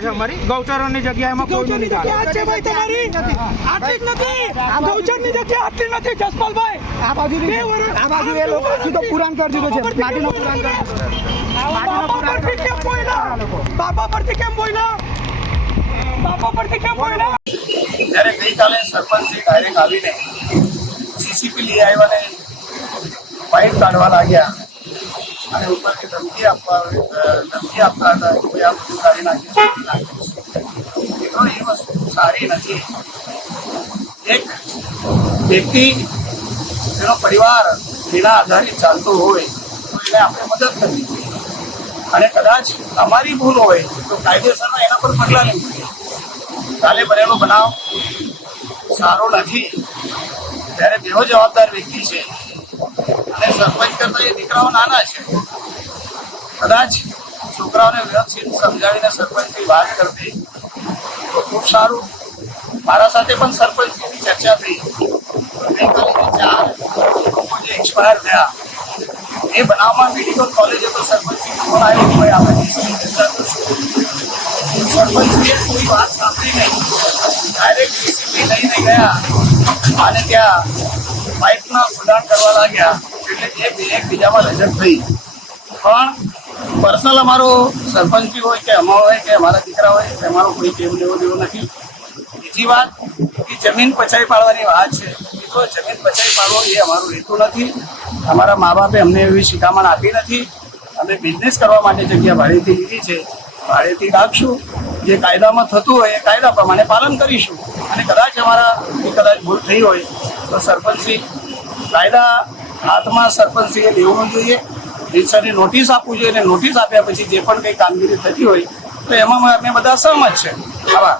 જગ્યા છે અમારી, ગૌચરોની જગ્યા એમાં કોઈ નથી ચાલે. છે ભાઈ તમારી આટલી જ નથી, ગૌચરની જગ્યા આટલી નથી જસપાલભાઈ. આ બાજુ એ લોકો સીધો પુરાણ કરી દીધો છે, માટીનો પુરાણ કરી દીધો. બાપા પરથી કેમ બોલ્યા? બાપા પરથી કેમ બોલ્યા? બાપા પરથી કેમ બોલ્યા? ત્યારે ગઈકાલે સરપંચશ્રી ડાયરેક્ટ આવીને સીસીપી લઈ આવ્યા ને પાઇપ કાઢવા લાગ્યા અને ઉપરથી ધમકી આપતા હતા કે આ બધું કાઢી નાખ્યું. મિત્રો, એ વસ્તુ સારી નથી. એક વ્યક્તિ તેનો પરિવાર તેના આધારિત ચાલતો હોય તો એને આપણે મદદ કરવી જોઈએ અને કદાચ અમારી ભૂલ હોય તો કાયદેસરમાં એના પર પગલાં લેવું જોઈએ. કાલે બનેલો બનાવ સારો નથી. ત્યારે બેહો જવાબદાર વ્યક્તિ છે અને સરપંચ કરતા એ દીકરાઓ નાના છે. કદાચ છોકરાઓને વ્યવસ્થિત સમજાવીને સરપંચની વાત કરતી તો ખૂબ સારું. મારા સાથે પણ સરપંચની ચર્ચા થઈ. ગઈકાલે 4 લોકો જે એક્સપાયર થયા એ બનાવમાં મેડિકલ કોલેજે તો સરપંચની ફોન આવ્યો હોય આપણે ચર્ચા કરશું. સરપંચે કોઈ વાત સાંભળી નહીં, ડાયરેક્ટ ડીસીપી લઈને ગયા અને ત્યાં પાઇપના ખોદાણ કરવા લાગ્યા. એટલે એકબીજામાં રજક થઈ. પણ પર્સનલ અમારો સરપંચ બી હોય કે અમારો હોય કે અમારા દીકરા હોય કે અમારો કોઈ કેમ લેવો દેવો નથી. બીજી વાત કે જમીન પચાવી પાડવાની વાત છે. મિત્રો, જમીન પચાવી પાડવો એ અમારો હેતુ નથી. અમારા મા બાપે અમને એવી શિખામણ આપી નથી. અમે બિઝનેસ કરવા માટે જગ્યા ભાડેથી લીધી છે, ભાડેથી રાખશું. જે કાયદામાં થતું હોય એ કાયદા પ્રમાણે પાલન કરીશું. અને કદાચ કદાચ ભૂલ થઈ હોય તો સરપંચશ્રી કાયદા હાથમાં સરપંચશ્રીએ લેવું જોઈએ. રીતસરની નોટિસ આપવું જોઈએ અને નોટિસ આપ્યા પછી જે પણ કંઈ કામગીરી થતી હોય તો એમાં અમે બધા સહમત છે. આભાર.